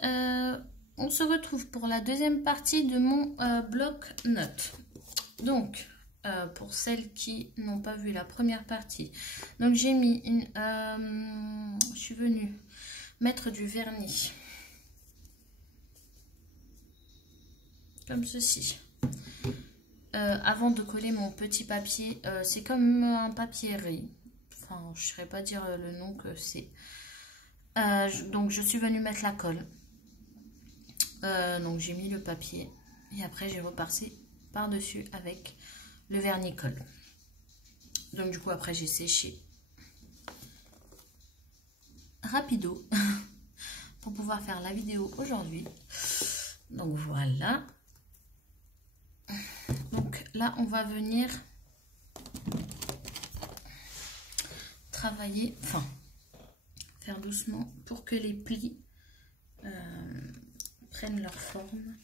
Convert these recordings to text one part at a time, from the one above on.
On se retrouve pour la deuxième partie de mon bloc-notes. Donc, pour celles qui n'ont pas vu la première partie, donc j'ai mis une... je suis venue mettre du vernis. Comme ceci. Avant de coller mon petit papier, c'est comme un papier riz. Enfin, je ne saurais pas dire le nom que c'est. Donc, je suis venue mettre la colle. Donc, j'ai mis le papier. Et après, j'ai repassé par-dessus avec le vernis colle. Donc, du coup, après, j'ai séché rapido pour pouvoir faire la vidéo aujourd'hui. Donc, voilà. Donc, là, on va venir travailler, enfin, faire doucement pour que les plis prennent leur forme.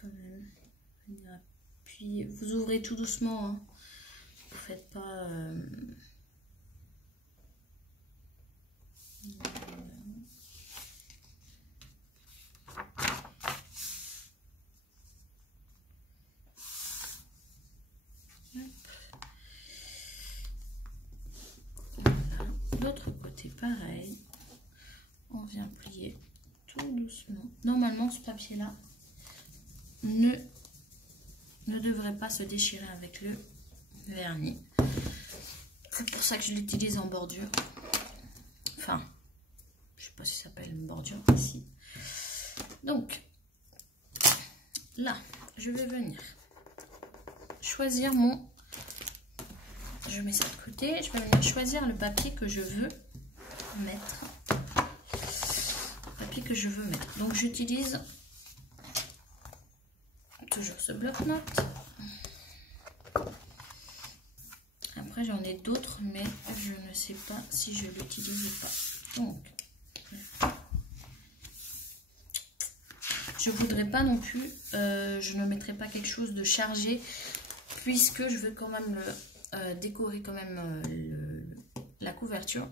Quand même, venir appuyer. Vous ouvrez tout doucement, hein. Vous faites pas... L'autre côté pareil, on vient plier tout doucement. Normalement ce papier là ne devrait pas se déchirer avec le vernis. C'est pour ça que je l'utilise en bordure. Enfin, je sais pas si ça s'appelle une bordure ici. Donc là, je vais venir choisir mon... Je mets ça de côté. Je vais venir choisir le papier que je veux mettre. Donc j'utilise toujours ce bloc-notes. Après j'en ai d'autres, mais je ne sais pas si je l'utilise ou pas. Donc je voudrais pas non plus, je ne mettrai pas quelque chose de chargé, puisque je veux quand même le décorer quand même la couverture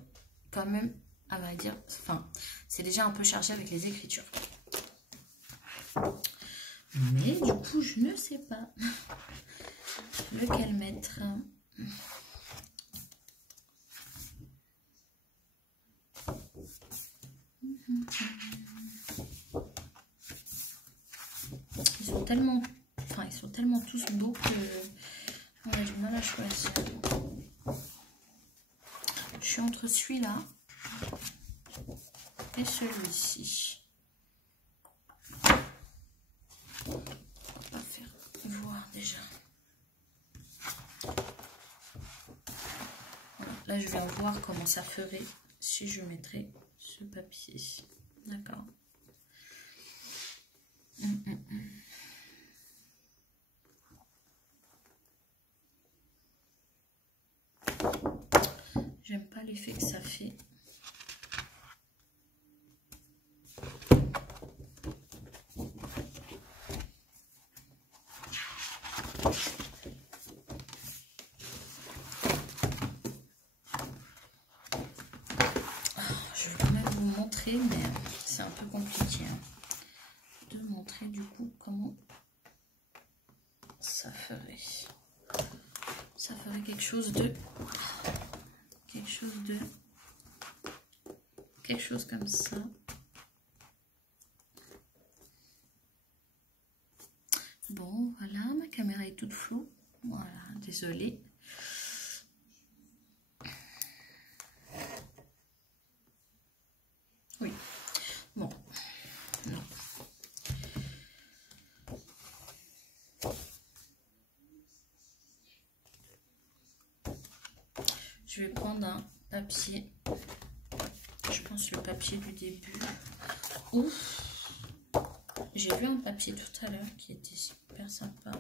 quand même, à vrai dire. Enfin, c'est déjà un peu chargé avec les écritures, mais du coup je ne sais pas lequel mettre. Ils sont tellement tous beaux que on a du mal à choisir. Je suis entre celui-là et celui-ci. On va faire voir déjà. Voilà, là, je vais voir comment ça ferait si je mettrais ce papier. D'accord. J'aime pas l'effet que ça fait. Je vais quand même vous montrer, mais c'est un peu compliqué hein, de montrer du coup comment ça ferait. Ça ferait quelque chose comme ça. Bon, voilà, ma caméra est toute floue. Voilà, désolée. Oui, bon, non. Je vais prendre un papier, je pense le papier du début. Ouf, j'ai vu un papier tout à l'heure qui était super sympa.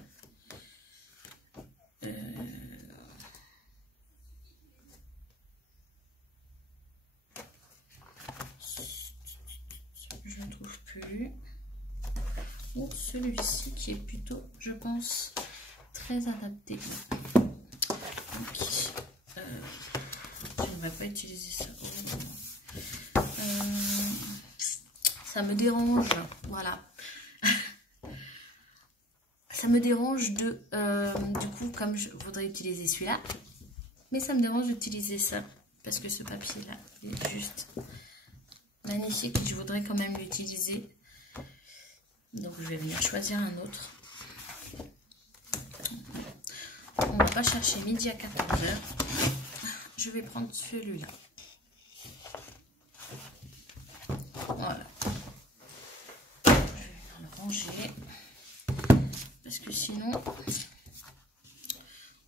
Je ne trouve plus. Ou celui-ci qui est plutôt, je pense, très adapté. Donc, je ne vais pas utiliser ça. ça me dérange, voilà. Ça me dérange de, du coup, comme je voudrais utiliser celui-là, mais ça me dérange d'utiliser ça, parce que ce papier-là, il est juste magnifique, je voudrais quand même l'utiliser. Donc, je vais venir choisir un autre. On va pas chercher midi à 14 h. Je vais prendre celui-là. Voilà. Je vais venir le ranger. Parce que sinon,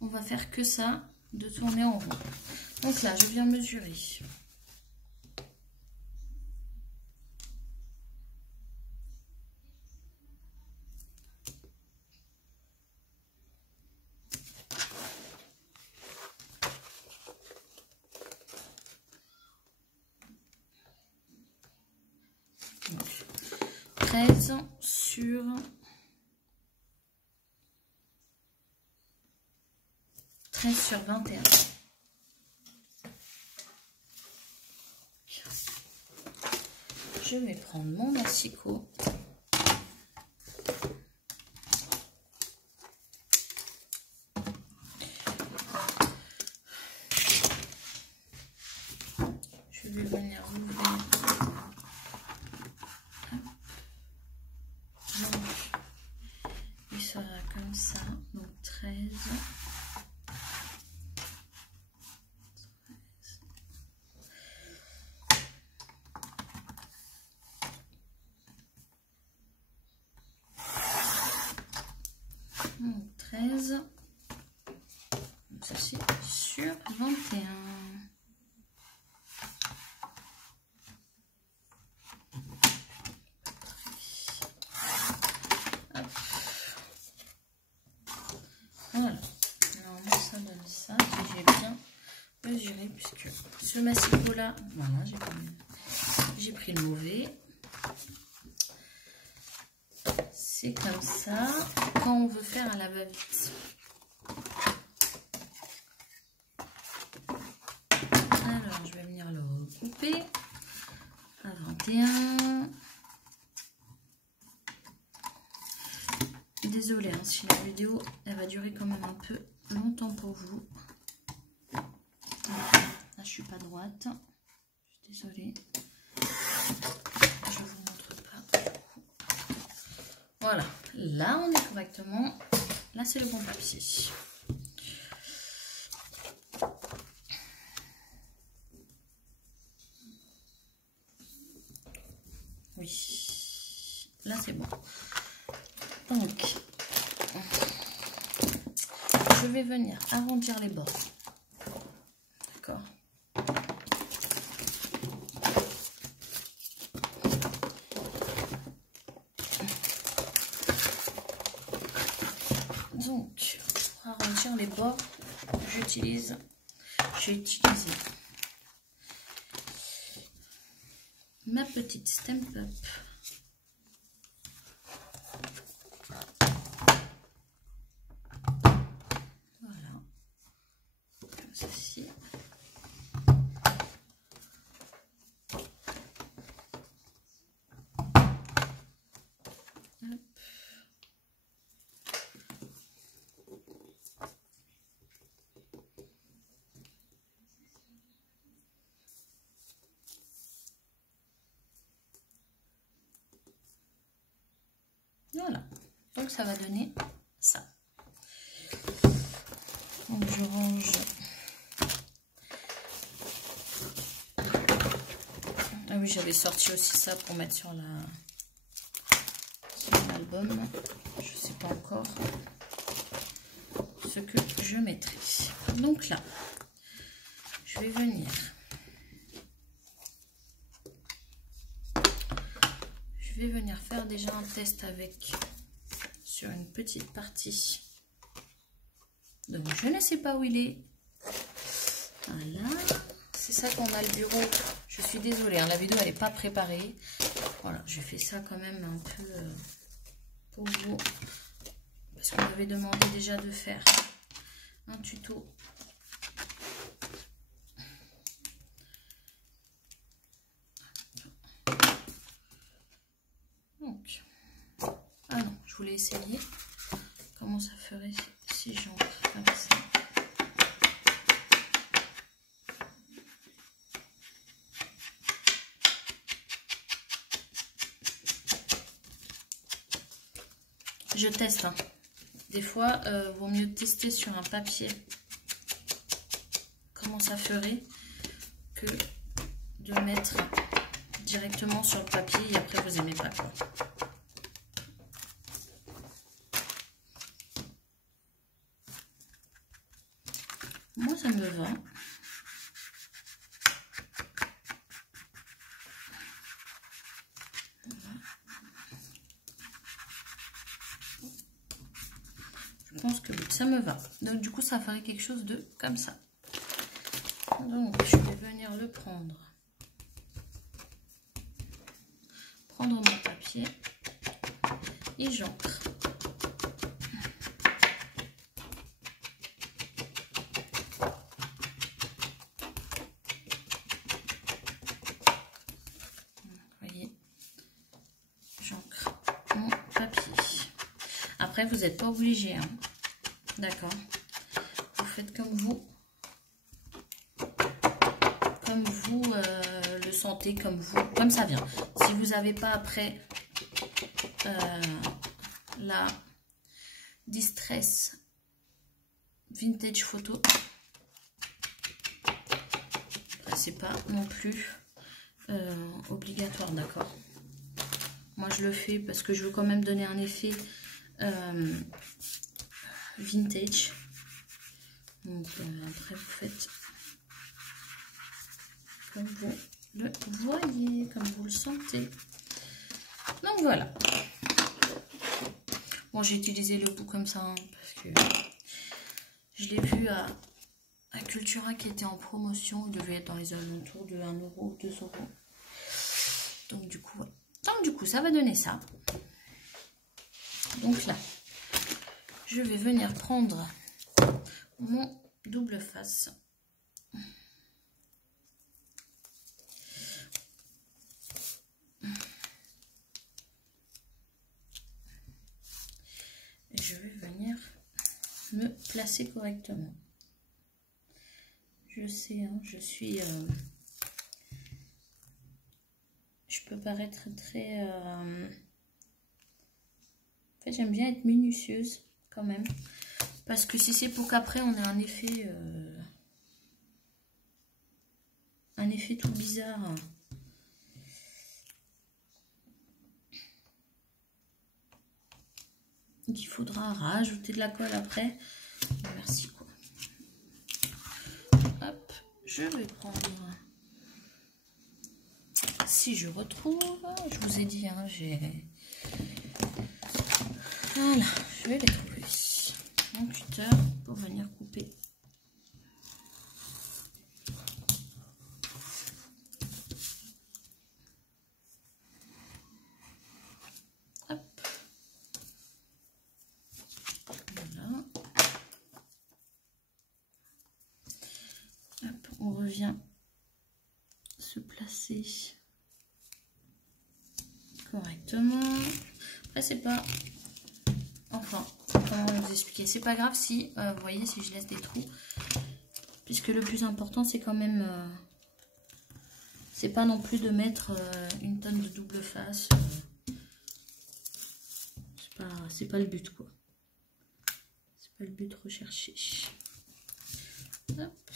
on va faire que ça, de tourner en rond. Donc là, je viens mesurer. Donc, 13 sur 21. Je vais prendre mon asticot. Je vais venir ouvrir. Donc, il sera comme ça. Donc 13. Donc 13. Donc ça c'est sur 21. Voilà, normalement ça donne ça, si j'ai bien mesuré, puisque ce massicot là, voilà, j'ai pris le mauvais. C'est comme ça, quand on veut faire un lave-vite. Alors, je vais venir le recouper à 21. Désolée hein, si la vidéo elle va durer quand même un peu longtemps pour vous. Là je suis pas droite. Je suis désolée. Je vous montre pas. Voilà. Là on est correctement. Là c'est le bon papier. Oui. Là c'est bon. Donc, je vais venir arrondir les bords. D'accord. Donc, pour arrondir les bords, j'ai utilisé ma petite Stamp Up. Ceci. Hop. Voilà, donc ça va donner ça. Donc je range. Ah oui, j'avais sorti aussi ça pour mettre sur l'album. Je sais pas encore ce que je mettrai. Donc là, je vais venir. Je vais venir faire déjà un test avec sur une petite partie. Donc je ne sais pas où il est. Voilà. C'est ça qu'on a le bureau. Je suis désolée, hein, la vidéo elle n'est pas préparée. Voilà, je fais ça quand même un peu pour vous. Parce qu'on m'avait demandé déjà de faire un tuto. voulais essayer comment ça ferait si j'encre comme ça. Je teste, hein. Des fois, vaut mieux tester sur un papier comment ça ferait que de mettre directement sur le papier et après vous aimez pas quoi. Moi ça me va. Je pense que ça me va. Donc du coup ça ferait quelque chose de comme ça. Donc je vais venir le prendre. Prendre mon papier et j'encre. Vous voyez, j'encre mon papier. Après vous n'êtes pas obligé, hein. D'accord, vous faites comme vous le sentez, comme ça vient. Si vous n'avez pas après la Distress Vintage Photo, c'est pas non plus obligatoire, d'accord. Moi je le fais parce que je veux quand même donner un effet vintage. Donc après vous faites comme vous le voyez, comme vous le sentez. Donc voilà. Bon, j'ai utilisé le bout comme ça, hein, parce que je l'ai vu à Cultura qui était en promotion. Il devait être dans les alentours de 1 € ou 2 €. Donc du coup, ouais. Donc du coup, ça va donner ça. Donc là, je vais venir prendre mon double face. Et je vais venir me placer correctement. Je sais, hein, je peux paraître très... En fait, j'aime bien être minutieuse quand même. Parce que si c'est pour qu'après on ait un effet tout bizarre. Qu'il faudra rajouter de la colle après. Merci quoi. Hop, je vais prendre... Si je retrouve, je vous ai dit, hein, j'ai... Voilà, je vais les trouver. Mon cutter pour venir couper. Hop. Voilà. Hop, on revient se placer correctement. Après, c'est pas... Enfin, comment vous expliquer? C'est pas grave si, vous voyez, si je laisse des trous. Puisque le plus important, c'est quand même... c'est pas non plus de mettre une tonne de double face. C'est pas le but, quoi. C'est pas le but recherché. Hop.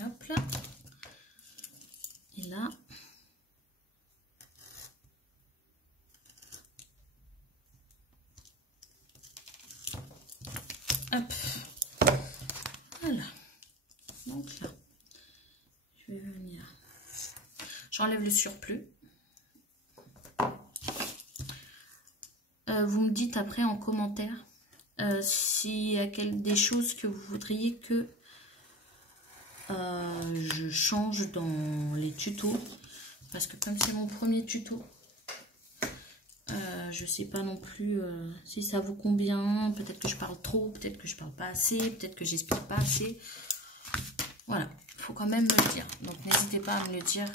Hop là. Et là... Hop. Voilà. Donc là, je vais venir. J'enlève le surplus. Vous me dites après en commentaire s'il y a des choses que vous voudriez que je change dans les tutos. Parce que comme c'est mon premier tuto, je sais pas non plus si ça vous convient. Peut-être que je parle trop, peut-être que je parle pas assez, peut-être que j'explique pas assez. Voilà, il faut quand même me le dire. Donc n'hésitez pas à me le dire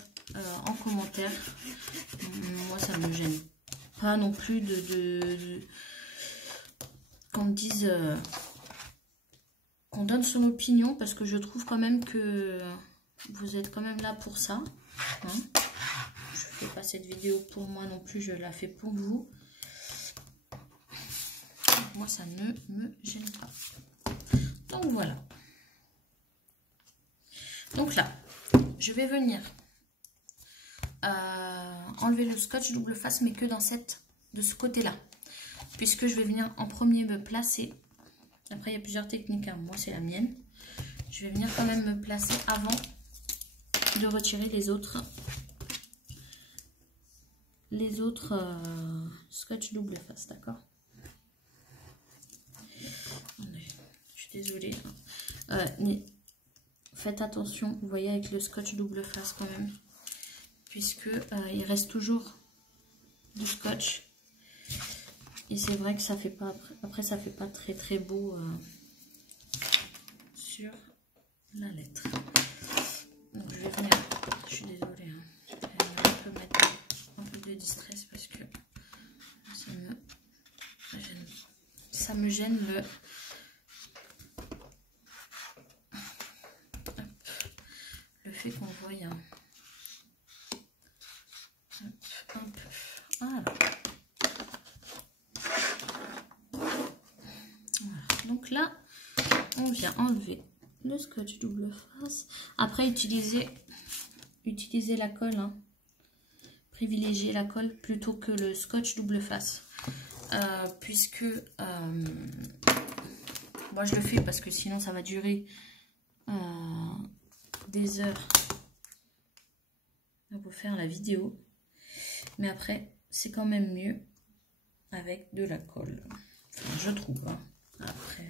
en commentaire. Moi ça me gêne pas non plus qu'on me dise qu'on donne son opinion, parce que je trouve quand même que vous êtes quand même là pour ça. Hein. Je ne fais pas cette vidéo pour moi non plus, je la fais pour vous. Moi, ça ne me gêne pas. Donc voilà. Donc là, je vais venir enlever le scotch double face, mais que dans de ce côté-là. Puisque je vais venir en premier me placer. Après, il y a plusieurs techniques. Hein. Moi, c'est la mienne. Je vais venir quand même me placer avant de retirer les autres scotch double face, d'accord? Je suis désolée. Mais faites attention, vous voyez, avec le scotch double face quand même. Puisque il reste toujours du scotch. Et c'est vrai que ça fait pas, après ça fait pas très très beau sur la lettre. Donc je vais venir, je suis désolée, hein, je vais venir un peu mettre un peu de distress parce que ça me gêne le fait qu'on voie un peu. Voilà. Donc là, on vient enlever le scotch double face. Après, utilisez la colle. Hein. Privilégiez la colle plutôt que le scotch double face. Puisque moi, je le fais parce que sinon, ça va durer des heures à vous faire la vidéo. Mais après, c'est quand même mieux avec de la colle. Enfin, je trouve. Hein. Après...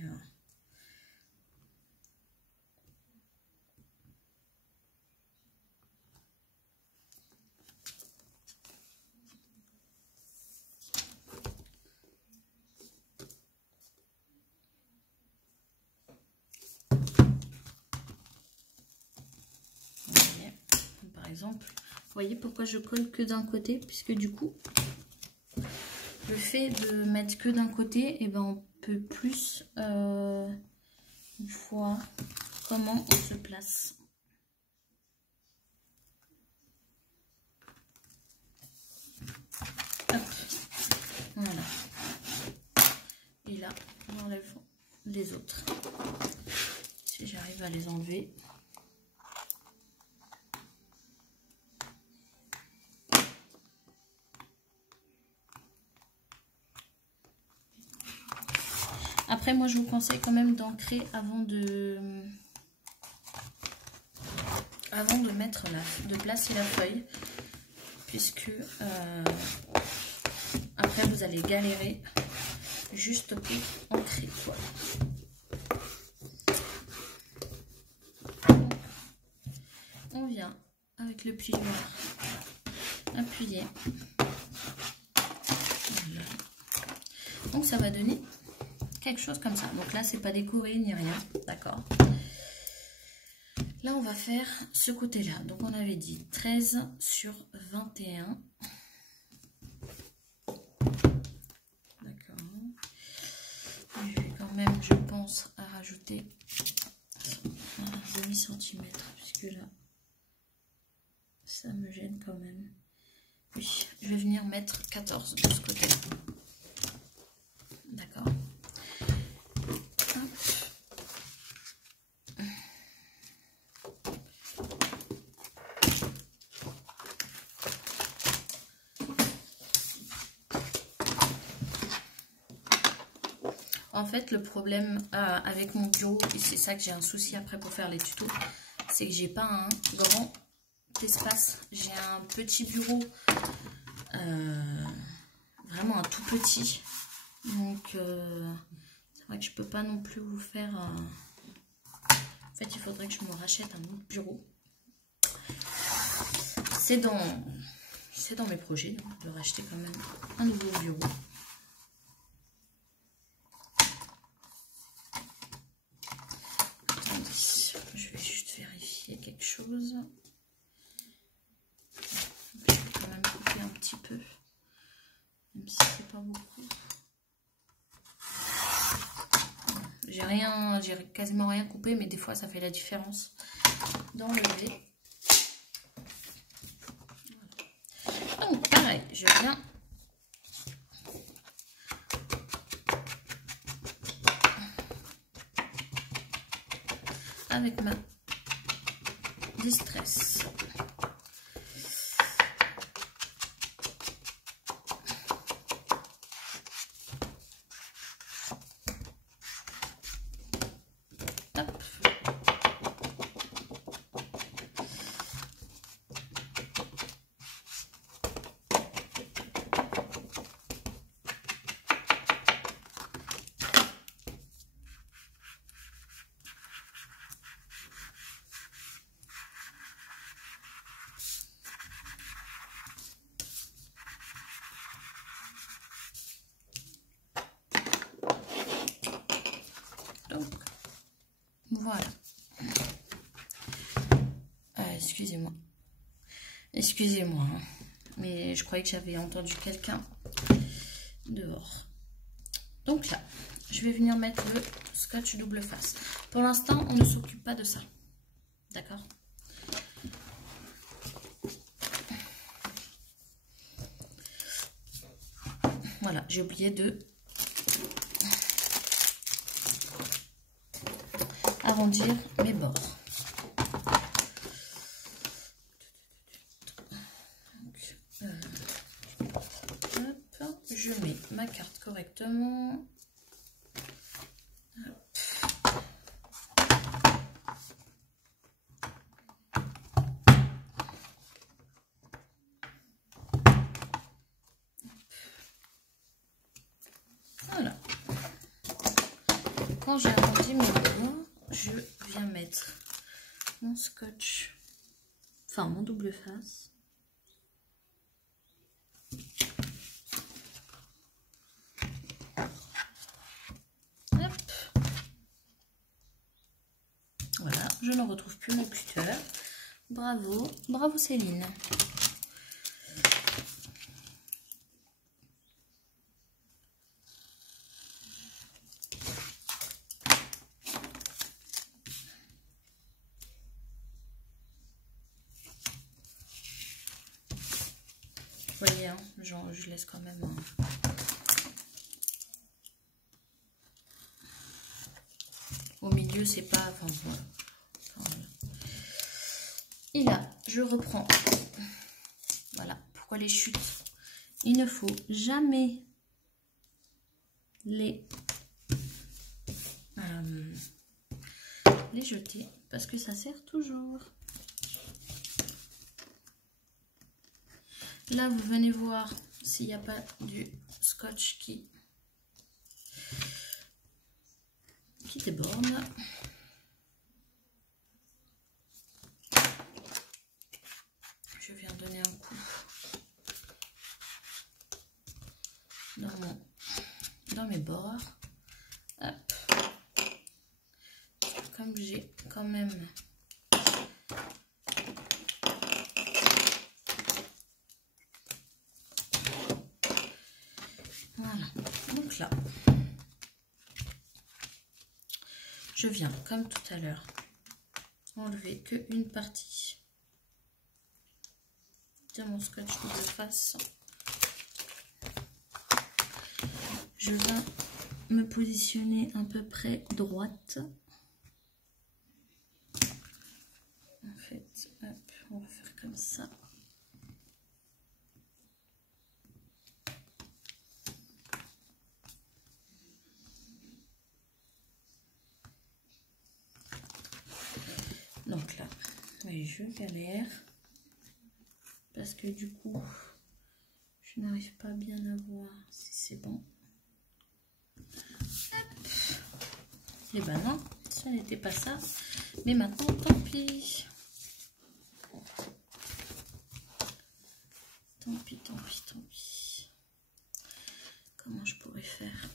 Par exemple, vous voyez pourquoi je colle que d'un côté, puisque du coup, le fait de mettre que d'un côté, et ben on peut plus voir comment on se place. Hop. Voilà. Et là, j'enlève les autres. Si j'arrive à les enlever. Après, moi, je vous conseille quand même d'ancrer avant de mettre de placer la feuille, puisque après vous allez galérer juste pour ancrer quoi. Donc, on vient avec le plioir appuyer. Voilà. Donc ça va donner quelque chose comme ça. Donc là, c'est pas décoré ni rien, d'accord. Là, on va faire ce côté-là. Donc, on avait dit 13 sur 21. D'accord. Je vais quand même, je pense, à rajouter un demi-centimètre, puisque là, ça me gêne quand même. Oui, je vais venir mettre 14 de ce côté-là. D'accord. En fait, le problème avec mon bureau, et c'est ça que j'ai un souci après pour faire les tutos, c'est que j'ai pas un grand espace. J'ai un petit bureau, vraiment un tout petit. Donc, c'est vrai que je peux pas non plus vous faire... En fait, il faudrait que je me rachète un autre bureau. C'est dans mes projets de racheter quand même un nouveau bureau. Je vais juste vérifier quelque chose. Je vais quand même couper un petit peu. Même si c'est pas beaucoup. J'ai quasiment rien coupé, mais des fois ça fait la différence d'enlever. Donc pareil, je viens avec ma distress. Hop. Donc, voilà. Excusez-moi. Excusez-moi. Hein. Mais je croyais que j'avais entendu quelqu'un dehors. Donc là, je vais venir mettre le scotch double face. Pour l'instant, on ne s'occupe pas de ça. D'accord ? Voilà, j'ai oublié de arrondir mes bords. Hop, je mets ma carte correctement. Voilà. Quand j'ai arrondi mes bords, je viens mettre mon scotch, enfin mon double face. Hop. Voilà, je ne retrouve plus mon cutter. Bravo, bravo Céline. Vous voyez, hein, je laisse quand même. Au milieu, c'est pas. Enfin, voilà. Enfin, voilà. Et là, je reprends. Voilà. Pourquoi les chutes? Il ne faut jamais les jeter parce que ça sert toujours. Là, vous venez voir s'il n'y a pas du scotch qui déborde. Je viens donner un coup dans mes bords. Hop. Comme j'ai quand même voilà. Donc là, je viens comme tout à l'heure enlever qu'une partie de mon scotch double face. Je vais me positionner à peu près droite. En fait, hop, on va faire comme ça. Donc là, oui, je galère parce que du coup, je n'arrive pas bien à voir si c'est bon. Et ben non, ça n'était pas ça. Mais maintenant, tant pis. Tant pis, tant pis, tant pis. Comment je pourrais faire?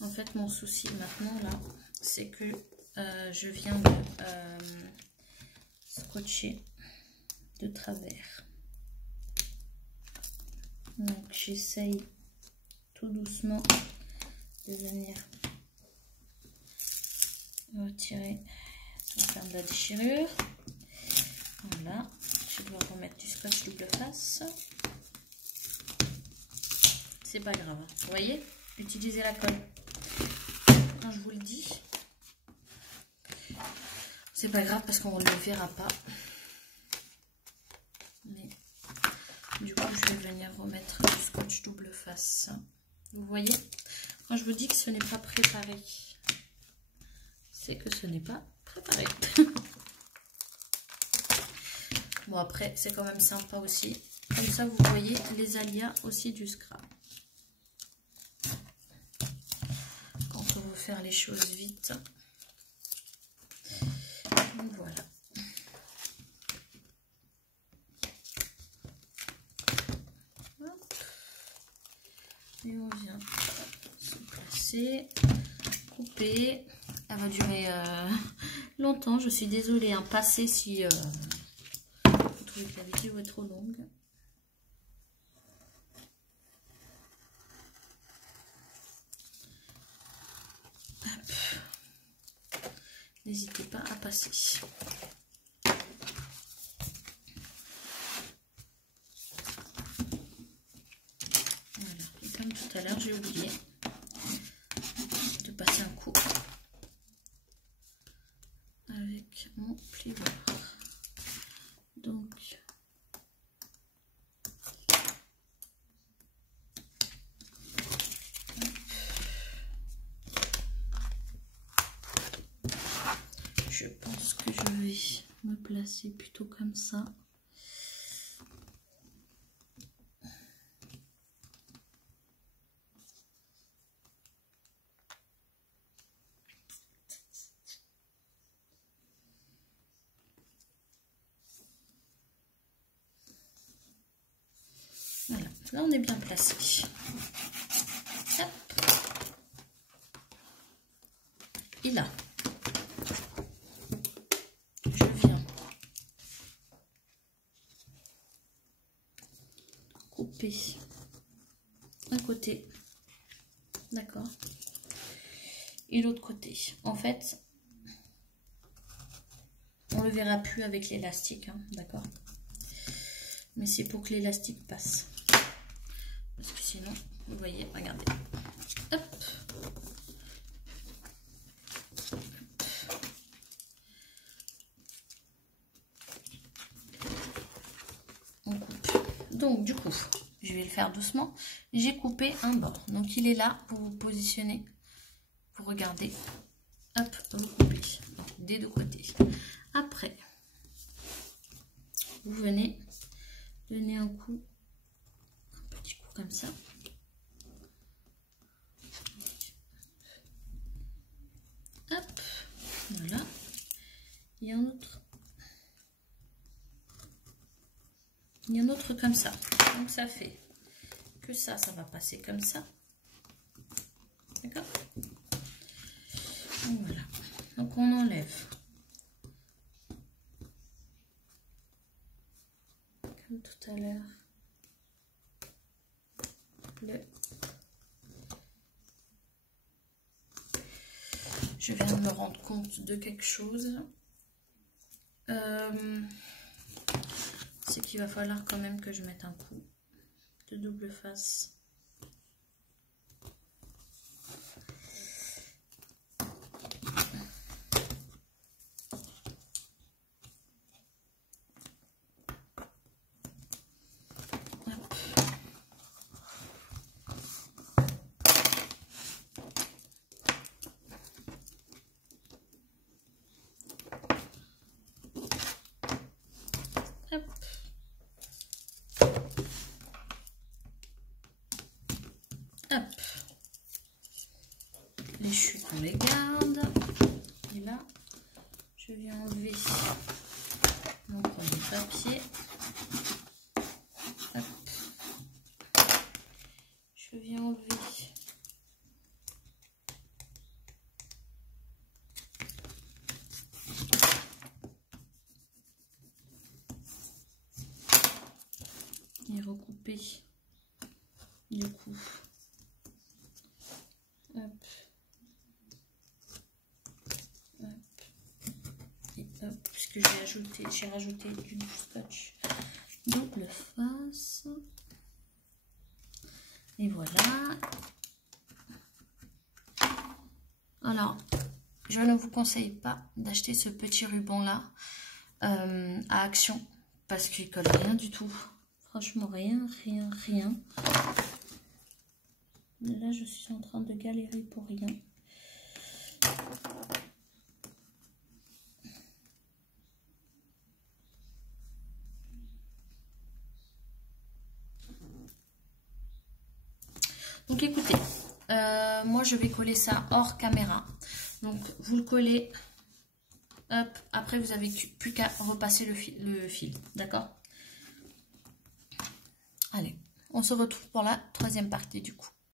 En fait, mon souci maintenant, là, c'est que je viens de scotcher de travers. Donc j'essaye tout doucement de venir retirer, ça va faire de la déchirure. Voilà, je dois remettre du scotch double face. C'est pas grave, vous voyez, utilisez la colle. Quand je vous le dis, c'est pas grave parce qu'on ne le verra pas. Mais du coup, je vais venir remettre du scotch double face. Vous voyez, quand je vous dis que ce n'est pas préparé, c'est que ce n'est pas préparé. Bon, après, c'est quand même sympa aussi. Comme ça, vous voyez les alias aussi du scrap. Quand on veut faire les choses vite. Donc, voilà. Hop. Et on vient se placer, couper. Elle va durer longtemps. Je suis désolée, hein, passez si vous trouvez que la vidéo est trop longue. N'hésitez pas à passer. Voilà. Et comme tout à l'heure, j'ai oublié de passer un coup avec mon plieur. Donc, je pense que je vais me placer plutôt comme ça. Voilà, là on est bien placé. Hop. Et là, je viens couper un côté, d'accord, et l'autre côté. En fait, on le verra plus avec l'élastique, hein, d'accord, mais c'est pour que l'élastique passe. Parce que sinon, vous voyez, regardez. Hop. On coupe. Donc, du coup, je vais le faire doucement. J'ai coupé un bord. Donc, il est là pour vous positionner. Vous regardez. Hop, vous coupez. Donc, des deux côtés. Après, vous venez donner un coup. Un petit coup comme ça. Hop, voilà. Il y a un autre. Il y a un autre comme ça. Donc ça fait que ça va passer comme ça. D'accord? Voilà. Donc on enlève. Comme tout à l'heure. Je viens de me rendre compte de quelque chose. C'est qu'il va falloir quand même que je mette un coup de double face. Hop. Hop. Les chutes, on les garde. Et là, je viens enlever mon premier papier. Hop. Je viens enlever et recouper du coup. Hop. Hop. Et hop, puisque j'ai rajouté du scotch double face. Et voilà. Alors, je ne vous conseille pas d'acheter ce petit ruban là à Action parce qu'il colle rien du tout. Franchement, rien. Là, je suis en train de galérer pour rien. Donc écoutez, moi je vais coller ça hors caméra. Donc vous le collez, hop, après vous avez plus qu'à repasser le fil, d'accord? Allez, on se retrouve pour la troisième partie du coup.